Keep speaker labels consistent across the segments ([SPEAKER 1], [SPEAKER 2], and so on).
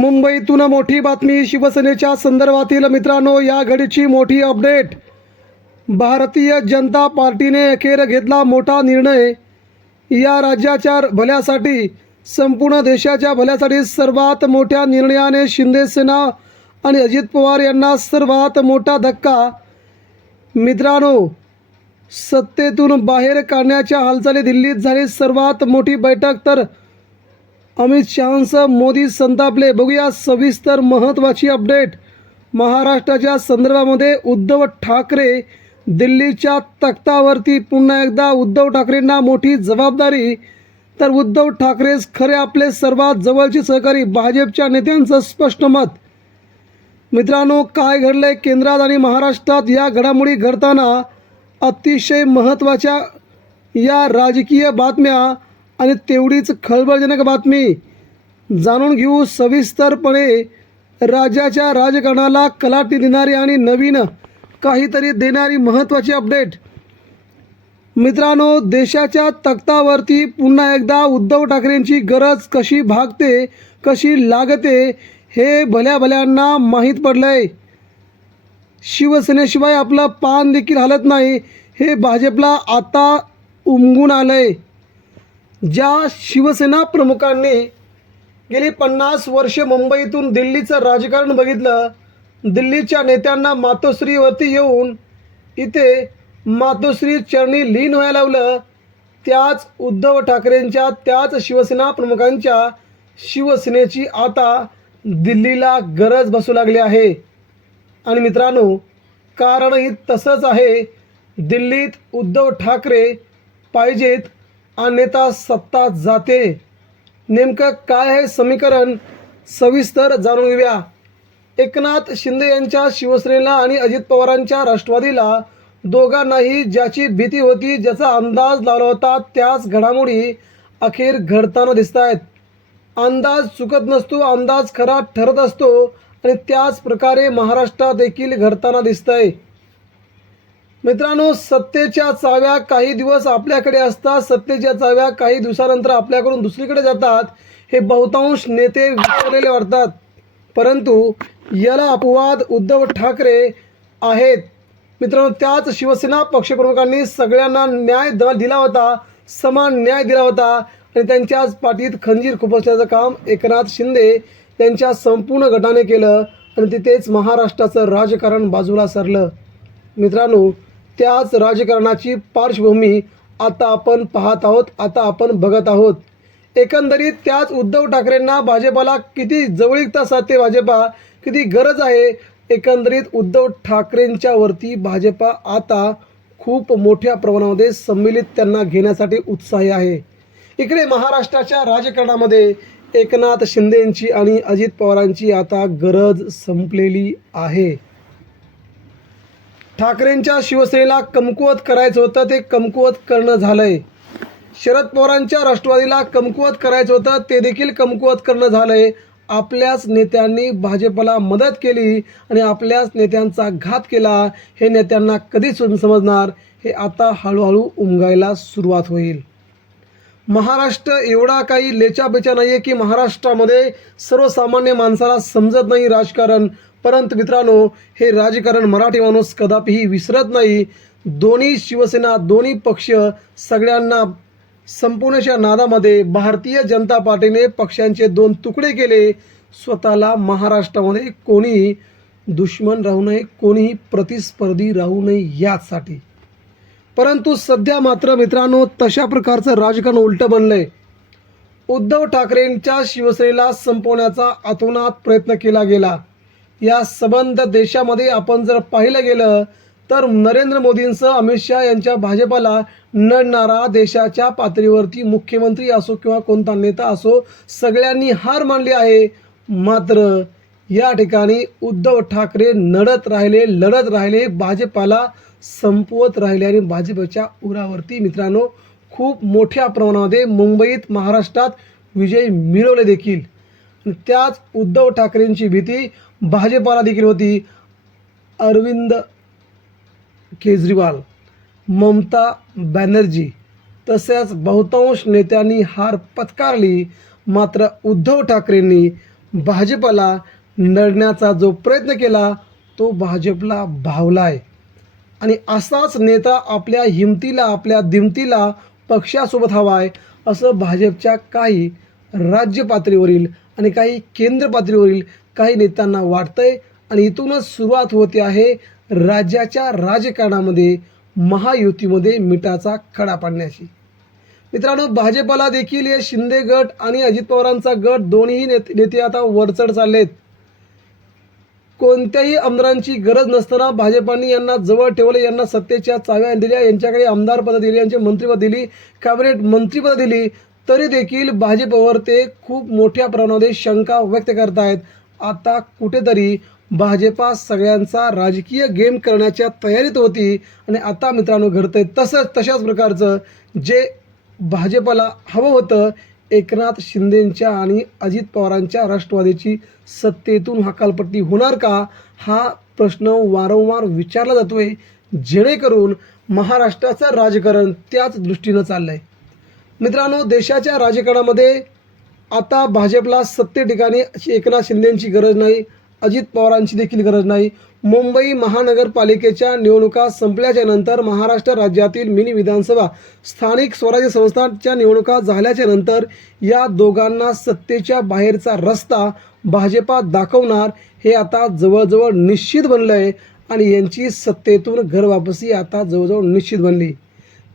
[SPEAKER 1] मुंबईतून मोठी बातमी शिवसेनेच्या संदर्भातील मित्रांनो या घडीची मोठी अपडेट. भारतीय जनता पार्टीने अखेर घेतला मोठा निर्णय. या राज्याच्या भल्यासाठी संपूर्ण देशाच्या भल्यासाठी सर्वात मोठ्या निर्णयाने शिंदे सेना आणि अजित पवार यांना सर्वात मोठा धक्का. मित्रांनो सत्तेतून बाहेर काढण्याच्या हालचाली दिल्लीत झाली. सर्वात मोठी बैठक तर अमित शहांसह मोदी संतापले. बघूया सविस्तर महत्त्वाची अपडेट. महाराष्ट्राच्या संदर्भामध्ये उद्धव ठाकरे दिल्लीच्या तख्तावरती पुन्हा एकदा उद्धव ठाकरेंना मोठी जबाबदारी. तर उद्धव ठाकरेच खरे आपले सर्वात जवळचे सहकारी भाजपच्या नेत्यांचं स्पष्ट मत. मित्रांनो काय घडलंय केंद्रात आणि महाराष्ट्रात या घडामोडी घडताना अतिशय महत्त्वाच्या या राजकीय बातम्या आणि तेवढीच खळबळजनक बातमी जाणून घेऊ सविस्तरपणे राज्याच्या राजकारणाला कलाटी देणारी आणि नवीन काहीतरी देणारी महत्त्वाची अपडेट. मित्रांनो देशाच्या तख्तावरती पुन्हा एकदा उद्धव ठाकरेंची गरज कशी भागते कशी लागते हे भल्या भल्यांना माहीत पडलंय. शिवसेनेशिवाय आपलं पान देखील हलत नाही हे भाजपला आता उमगून आलंय. ज्या शिवसेना प्रमुखांनी गेली पन्नास वर्ष मुंबईतून दिल्लीचं राजकारण बघितलं दिल्लीच्या नेत्यांना मातोश्रीवरती येऊन इथे मातोश्री चरणी लीन व्हायला लावलं त्याच उद्धव ठाकरेंच्या त्याच शिवसेना प्रमुखांच्या शिवसेनेची आता दिल्लीला गरज बसू लागली आहे. आणि मित्रांनो कारणही तसंच आहे. दिल्लीत उद्धव ठाकरे पाहिजेत अन्यथा सत्ता जाते. नेमकं काय आहे समीकरण? सविस्तर जाणून घेऊया. एकनाथ शिंदे यांच्या शिवसेनेला आणि अजित पवारांच्या राष्ट्रवादीला दोघांनाही ज्याची भीती होती ज्याचा अंदाज लावला होता त्याच घडामोडी अखेर घडताना दिसत आहेत अंदाज चुकत नसतो अंदाज खरा ठरत असतो आणि त्याच प्रकारे महाराष्ट्रात देखील घडताना आहे मित्रांनो सत्तेच्या चाव्या काही दिवस आपल्याकडे असतात सत्तेच्या चाव्या काही दिवसानंतर आपल्याकडून दुसरीकडे जातात. हे बहुतांश नेते विसरलेले वाटतात. परंतु याला अपवाद उद्धव ठाकरे आहेत. मित्रांनो त्याच शिवसेना पक्षप्रमुखांनी सगळ्यांना न्याय द दिला होता समान न्याय दिला होता आणि त्यांच्याच पाठीत खंजीर खुपसण्याचं काम एकनाथ शिंदे त्यांच्या संपूर्ण गटाने केलं आणि तिथेच महाराष्ट्राचं राजकारण बाजूला सरलं. मित्रांनो त्याच राजकारणाची पार्श्वभूमी आता आपण पाहत आहोत आता आपण बघत आहोत. एकंदरीत त्याच उद्धव ठाकरेंना भाजपाला किती जवळीकता साधते भाजपा किती गरज आहे? एकंदरीत उद्धव ठाकरेंच्या वरती भाजपा आता खूप मोठ्या प्रमाणामध्ये संमिलित त्यांना घेण्यासाठी उत्साही आहे. इकडे महाराष्ट्राच्या राजकारणामध्ये एकनाथ शिंदेंची आणि अजित पवारांची आता गरज संपलेली आहे. ठाकरेंच्या शिवसेनेला कमकुवत करायचं होतं ते कमकुवत करणं झालंय. शरद पवारांच्या राष्ट्रवादीला कमकुवत करायचं होतं ते देखील कमकुवत करणं झालंय. आपल्याच नेत्यांनी भाजपला मदत केली आणि आपल्याच नेत्यांचा घात केला हे नेत्यांना कधीच समजणार. हे आता हळूहळू उमगायला सुरुवात होईल. महाराष्ट्र एवढा काही लेचाबेचा नाही आहे की महाराष्ट्रामध्ये सर्वसामान्य माणसाला समजत नाही राजकारण. परंतु मित्रांनो हे राजकारण मराठी माणूस कदापिही विसरत नाही. दोन्ही शिवसेना दोन्ही पक्ष सगळ्यांना संपूर्णच्या नादामध्ये भारतीय जनता पार्टीने पक्षांचे दोन तुकडे केले. स्वतःला महाराष्ट्रामध्ये कोणीही दुश्मन राहू नये कोणीही प्रतिस्पर्धी राहू नये यासाठी. परंतु सध्या मात्र मित्रांनो तशा प्रकारचं राजकारण उलटं बनलंय. उद्धव ठाकरेंच्या शिवसेनेला संपवण्याचा अतोनात प्रयत्न केला गेला. या संबंध देशामध्ये आपण जर पाहिलं गेलं तर नरेंद्र मोदींसह अमित शहा यांच्या भाजपाला नडणारा देशाच्या पातळीवरती मुख्यमंत्री असो किंवा कोणता नेता असो सगळ्यांनी हार मानली आहे. मात्र या ठिकाणी उद्धव ठाकरे नडत राहिले लढत राहिले भाजपाला संपवत राहिले आणि भाजपच्या उरावरती मित्रांनो खूप मोठ्या प्रमाणामध्ये मुंबईत महाराष्ट्रात विजय मिळवले देखील. त्याच उद्धव ठाकरेंची भीती भाजपाला देखील होती अरविंद केजरीवाल ममता बॅनर्जी तसेच बहुतांश नेत्यांनी हार पत्कारली. मात्र उद्धव ठाकरेंनी भाजपला नडण्याचा जो प्रयत्न केला तो भाजपला भावला आहे आणि असाच नेता आपल्या हिमतीला आपल्या दिमतीला पक्षासोबत हवा आहे असं भाजपच्या काही राज्य पातळीवरील आणि काही केंद्र पातळीवरील काही नेत्यांना वाटतंय आणि इथूनच सुरुवात होते आहे राज्याच्या राजकारणामध्ये महायुतीमध्ये मिठाचा खडा पाडण्याची. मित्रांनो भाजपला देखील हे शिंदे गट आणि अजित पवारांचा गट दोन्ही नेते नेते आता वरचढ चाललेत. कोणत्याही आमदारांची गरज नसताना भाजपाने यांना जवळ ठेवलं यांना सत्तेच्या चाव्या दिल्या यांच्याकडे आमदार पद दिली यांचे मंत्रिपद दिली कॅबिनेट मंत्रिपद दिली तरी देखील भाजपवर ते खूप मोठ्या प्रमाणामध्ये शंका व्यक्त करतायत. आता कुठेतरी भाजपा सगळ्यांचा राजकीय गेम करण्याच्या तयारीत होती आणि आता मित्रांनो घडतंय तसंच तशाच प्रकारचं जे भाजपला हवं होतं एकनाथ शिंदेंच्या आणि अजित पवारांच्या राष्ट्रवादीची सत्तेतून हकालपट्टी होणार का हा प्रश्न वारंवार विचारला जातोय जेणेकरून महाराष्ट्राचं राजकारण त्याच दृष्टीनं चाललं आहे मित्रांनो देशाच्या राजकारणामध्ये आता भाजपला सत्ते ठिकाणी एकनाथ शिंदेंची गरज नाही अजित पवारांची देखील गरज नाही. मुंबई महानगरपालिकेच्या निवडणुका संपल्याच्या नंतर महाराष्ट्र राज्यातील मिनी विधानसभा स्थानिक स्वराज्य संस्थांच्या निवडणुका झाल्याच्यानंतर या दोघांना सत्तेच्या बाहेरचा रस्ता भाजपा दाखवणार हे आता जवळजवळ निश्चित बनलं आहे आणि यांची सत्तेतून घर वापसी आता जवळजवळ निश्चित बनली.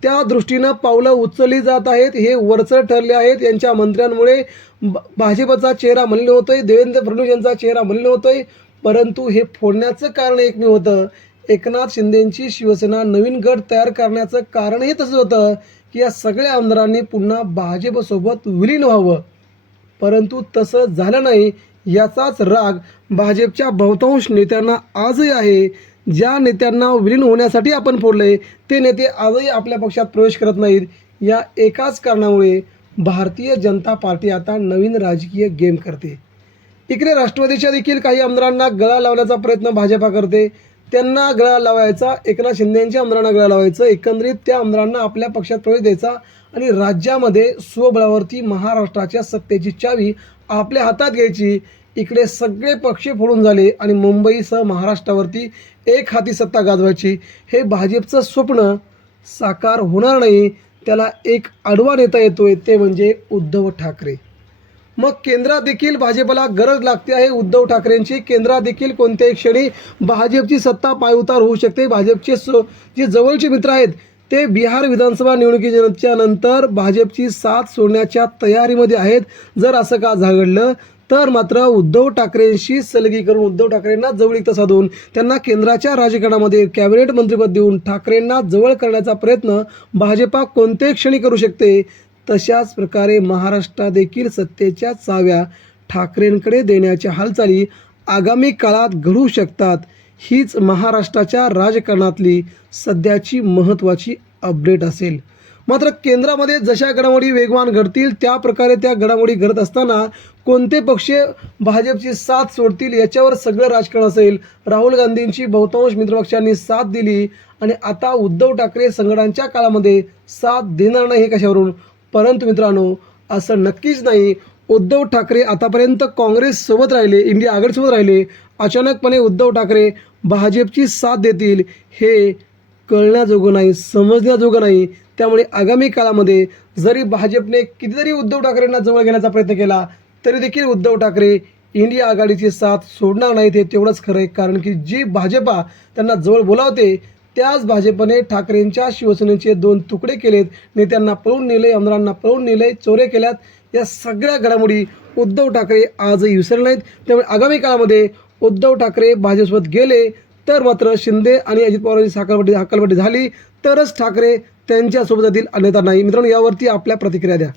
[SPEAKER 1] त्या दृष्टीनं पावलं उचलली जात आहेत हे वरचर ठरले आहेत. यांच्या मंत्र्यांमुळे ब- भाजपचा चेहरा मलिन होतोय देवेंद्र फडणवीस यांचा चेहरा मलिन होतोय. परंतु हे फोडण्याचं कारण एकमेव होतं. एकनाथ शिंदेंची शिवसेना नवीन गट तयार करण्याचं कारणही तसंच होतं की या सगळ्या आमदारांनी पुन्हा भाजपसोबत विलीन व्हावं. परंतु तसं झालं नाही याचाच राग भाजपच्या बहुतांश नेत्यांना आजही आहे. ज्या नेत्यांना विलीन होण्यासाठी आपण फोडले ते नेते आजही आपल्या पक्षात प्रवेश करत नाहीत. या एकाच कारणामुळे भारतीय जनता पार्टी आता नवीन राजकीय गेम करते. इकडे राष्ट्रवादीच्या देखील काही आमदारांना गळा लावण्याचा प्रयत्न भाजपा करते. त्यांना गळा लावायचा एकनाथ शिंदेच्या आमदारांना गळा लावायचं एकंदरीत त्या आमदारांना आपल्या पक्षात प्रवेश द्यायचा आणि राज्यामध्ये स्वबळावरती महाराष्ट्राच्या सत्तेची चावी आपल्या हातात घ्यायची. इकडे सगळे पक्ष फोडून झाले आणि मुंबईसह महाराष्ट्रावरती एक हाती सत्ता गाजवायची. हे भाजपचं स्वप्न साकार होणार नाही. त्याला एक आडवा नेता येतोय ते म्हणजे उद्धव ठाकरे. मग केंद्रात देखील भाजपला गरज लागते आहे उद्धव ठाकरेंची. केंद्रात देखील कोणत्याही क्षणी भाजपची सत्ता पायउतार होऊ शकते. भाजपचे सो जे जवळचे मित्र आहेत ते बिहार विधानसभा निवडणुकीच्या नंतर भाजपची साथ सोडण्याच्या तयारीमध्ये आहेत. जर असं का झागडलं तर मात्र उद्धव ठाकरेंशी सलगी करून उद्धव ठाकरेंना जवळीकता साधून त्यांना केंद्राच्या राजकारणामध्ये कॅबिनेट मंत्रिपद देऊन ठाकरेंना जवळ करण्याचा प्रयत्न भाजपा कोणत्याही क्षणी करू शकते तशाच प्रकारे महाराष्ट्रात देखील सत्तेच्या चाव्या ठाकरेंकडे देण्याच्या हालचाली आगामी काळात घडू शकतात हीच महाराष्ट्राच्या राजकारणातली सध्याची महत्त्वाची अपडेट असेल. मात्र केंद्रामध्ये जशा घडामोडी वेगवान घडतील त्या प्रकारे त्या घडामोडी घडत असताना कोणते पक्ष भाजपची साथ सोडतील याच्यावर सगळं राजकारण असेल. राहुल गांधींची बहुतांश मित्रपक्षांनी साथ दिली आणि आता उद्धव ठाकरे संकटांच्या काळामध्ये साथ देणार नाही हे कशावरून? परंतु मित्रांनो असं नक्कीच नाही. उद्धव ठाकरे आतापर्यंत काँग्रेससोबत राहिले इंडिया आघाडीसोबत राहिले. अचानकपणे उद्धव ठाकरे भाजपची साथ देतील हे कळण्याजोगं नाही समजण्याजोगं नाही. त्यामुळे आगामी काळामध्ये जरी भाजपने कितीतरी उद्धव ठाकरेंना जवळ घेण्याचा प्रयत्न केला तरी देखील उद्धव ठाकरे इंडिया आघाडीची साथ सोडणार नाहीत हे तेवढंच खरं आहे. कारण की जी भाजपा त्यांना जवळ बोलावते त्याच भाजपने ठाकरेंच्या शिवसेनेचे दोन तुकडे केलेत नेत्यांना पळून नेले आमदारांना पळून नेले चोरे केल्यात. या सगळ्या घडामोडी उद्धव ठाकरे आजही विसरले नाहीत. त्यामुळे आगामी काळामध्ये उद्धव ठाकरे भाजपसोबत गेले तर मात्र शिंदे आणि अजित पवारांची साखरपट्टी हकलपट्टी झाली तरच ठाकरे त्यांच्यासोबत जातील अन्यथा नाही. मित्रांनो यावरती आपल्या प्रतिक्रिया द्या.